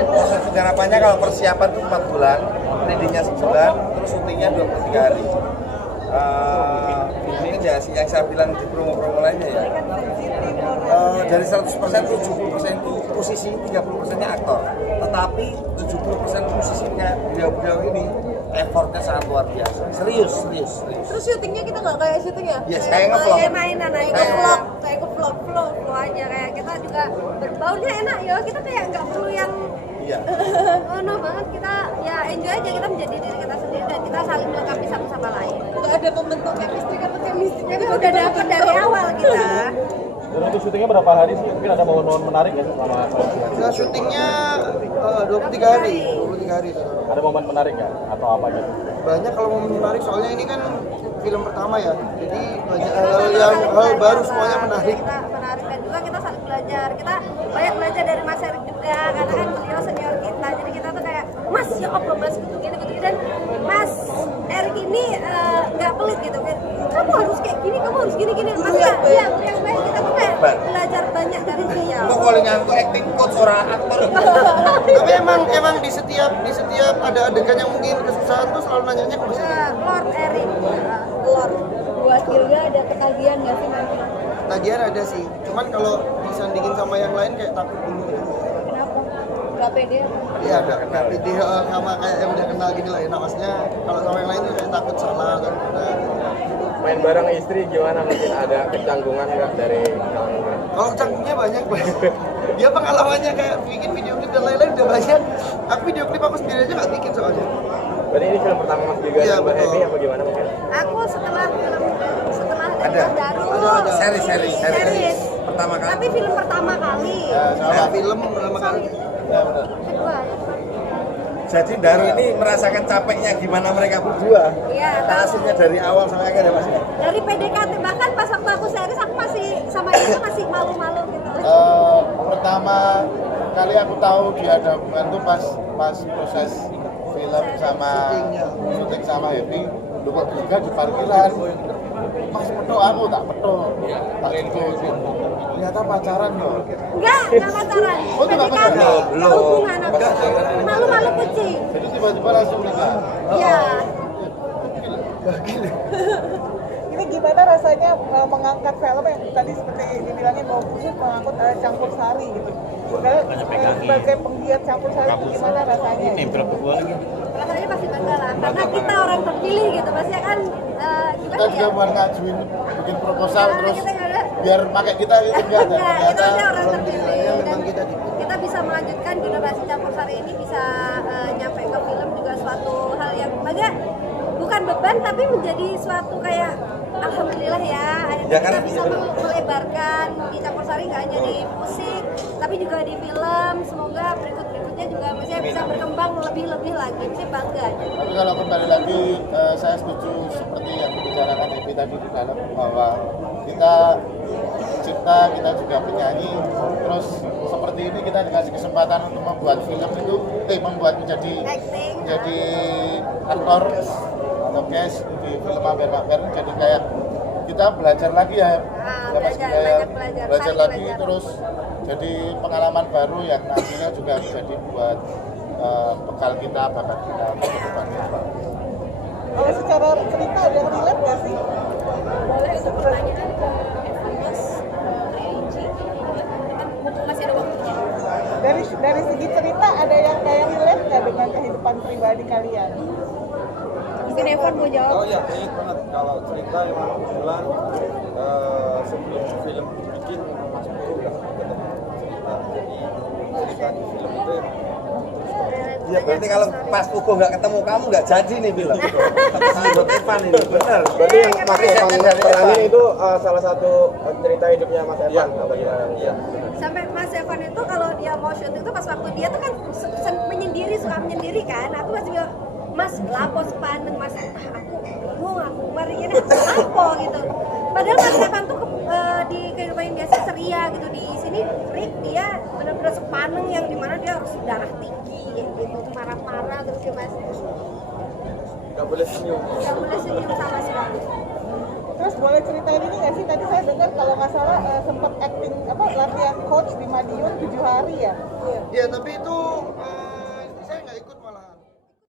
Proses penyerapannya kalau persiapan itu 4 bulan, readingnya sebulan, terus syutingnya 23 hari. Ini ya yang saya bilang di promo-promo lainnya ya. Dari 100% 70% itu posisi, 30%-nya aktor. Tetapi 70% posisinya beliau-beliau ini effortnya sangat luar biasa. Serius. Terus syutingnya kita nggak kayak syuting ya? Yes, kayak ngevlog. Kayak mainan, kayak ke vlog aja, kayak kita juga berbaunya enak ya. Kita kayak nggak perlu yang banget, kita ya enjoy aja, kita menjadi diri kita sendiri dan kita saling melengkapi satu sama lain. Nggak ada membentuk chemistry atau chemistry, tapi udah dapet dari awal kita. Dan untuk syutingnya berapa hari sih? Mungkin ada momen-momen menarik ya selama Nah, syutingnya 23 hari. ada momen menarik ya? Atau apa gitu? Banyak kalau momen menarik, soalnya ini kan film pertama ya. Jadi banyak hal baru, semuanya menarik. Kita menarik dan juga kita saling belajar. Kita banyak belajar dari Mas Erik juga, karena kan beliau senior kita. Jadi kita tuh kayak, Mas ya apa Mas gitu dan Mas Erik ini nggak pelit gitu. Kamu harus kayak gini, kamu harus gini. Mas ya, yang baik kita tuh kayak belajar banyak dari beliau. Kok kalau ngaku acting coach orang aktor. Tapi emang di setiap ada adegan yang mungkin kesusahan tuh selalu nanyanya ke Mas Erik. Lord Erik, Lord. Buat Gilda ada ketagihan nggak sih nanti? Tagihan ada sih, cuman kalau disandingin sama yang lain kayak takut dulu. Kenapa? Gak pede? Iya, udah kenal. Jadi sama kayak yang udah kenal gini lah. Nah, maksudnya kalau sama yang lain tuh kayak takut salah kan. Main bareng istri gimana? Mungkin ada kecanggungan nggak dari Kalau canggungnya banyak banget. Dia pengalamannya kayak bikin video klip dan lain-lain udah banyak. Aku video klip aku sendiri aja nggak bikin soalnya. Berarti ini film pertama Mas Giga Iya, dan Mbak betul. Happy apa gimana mungkin? Aku setelah Ada. Daru Series pertama kali. tapi film pertama kali Sama film pertama kali. Ya benar. kedua Jadi Daru ini merasakan capeknya gimana mereka berdua. iya Hasilnya dari awal sampai akhir ya Mas. dari PDKT, bahkan pas waktu aku series aku masih sama itu masih malu-malu gitu. Pertama kali aku tahu dihadapkan tuh pas proses film sama syuting sama Happy, lu kok juga di parkiran. Mas pedo, aku tak pedo, tak itu. Ternyata pacaran loh. Enggak pacaran. Oh, itu nggak PDKT, pacaran? nggak hubungan aku. Malu-malu kucing. Jadi tiba-tiba langsung nikah. Iya. Ini gimana rasanya mengangkat film yang tadi seperti dibilangin mau khusus mengangkut campur sari gitu. Sebagai penggiat campur sari gimana rasanya? Rasanya pasti bangga lah, karena kita orang terpilih gitu, pasti kan Kita gimana juga ya? buat ngajuin, bikin proposal Karena terus kita nggak ada- biar pakai kita gitu enggak. Dan Enggak, kita ternyata orang terpilih dan kita kita bisa melanjutkan generasi campur sari ini bisa nyampe ke film juga suatu hal yang maksudnya bukan beban tapi menjadi suatu kayak alhamdulillah ya akhirnya Ya kan, kita bisa melebarkan di campur sari nggak hanya di musik tapi juga di film. Semoga berikutnya juga maksudnya bisa berkembang lebih lagi, sih bangga. Tapi kalau kembali lagi, saya setuju seperti yang dibicarakan Happy tadi di dalam bahwa kita cipta, kita juga penyanyi, terus seperti ini kita dikasih kesempatan untuk membuat film itu, menjadi aktor atau guest di film Mampir, jadi kayak kita belajar lagi ya, belajar lagi terus jadi pengalaman baru yang nantinya juga jadi buat bekal kita, bakat kita ke depannya. Kalau secara cerita ada yang relate nggak sih? Boleh untuk pertanyaan ke Evanus, Reiji, mumpung masih ada waktunya. Dari segi cerita ada yang kayak relate nggak dengan kehidupan pribadi kalian? Mungkin Evan mau jawab. Oh iya, baik banget. Kalau cerita emang kebetulan sebelum film dibikin Mas Pur udah ketemu cerita. Jadi cerita di film itu emang Ya berarti kalau pas Ugo nggak ketemu kamu nggak jadi nih film. Tapi buat Evan ini benar. Berarti yang Mas Risetnya Evan dari peranin Evan. itu salah satu cerita hidupnya Mas Evan. iya. Sampai Mas Evan itu kalau dia mau syuting itu pas waktu dia tuh kan suka menyendiri kan. Aku masih bilang, Mas lapo sepaneng Mas, aku bingung, aku mari ini lapo gitu. Padahal Mas Evan tuh di kehidupan yang biasa ceria gitu, di sini Rick dia benar-benar sepaneng yang dimana dia harus darah tinggi gitu, marah-marah terus dia Mas Nggak boleh senyum. nggak boleh senyum sama sekali. Terus boleh ceritain ini nggak sih, tadi saya dengar kalau nggak salah sempat acting latihan coach di Madiun 7 hari ya? Ya tapi itu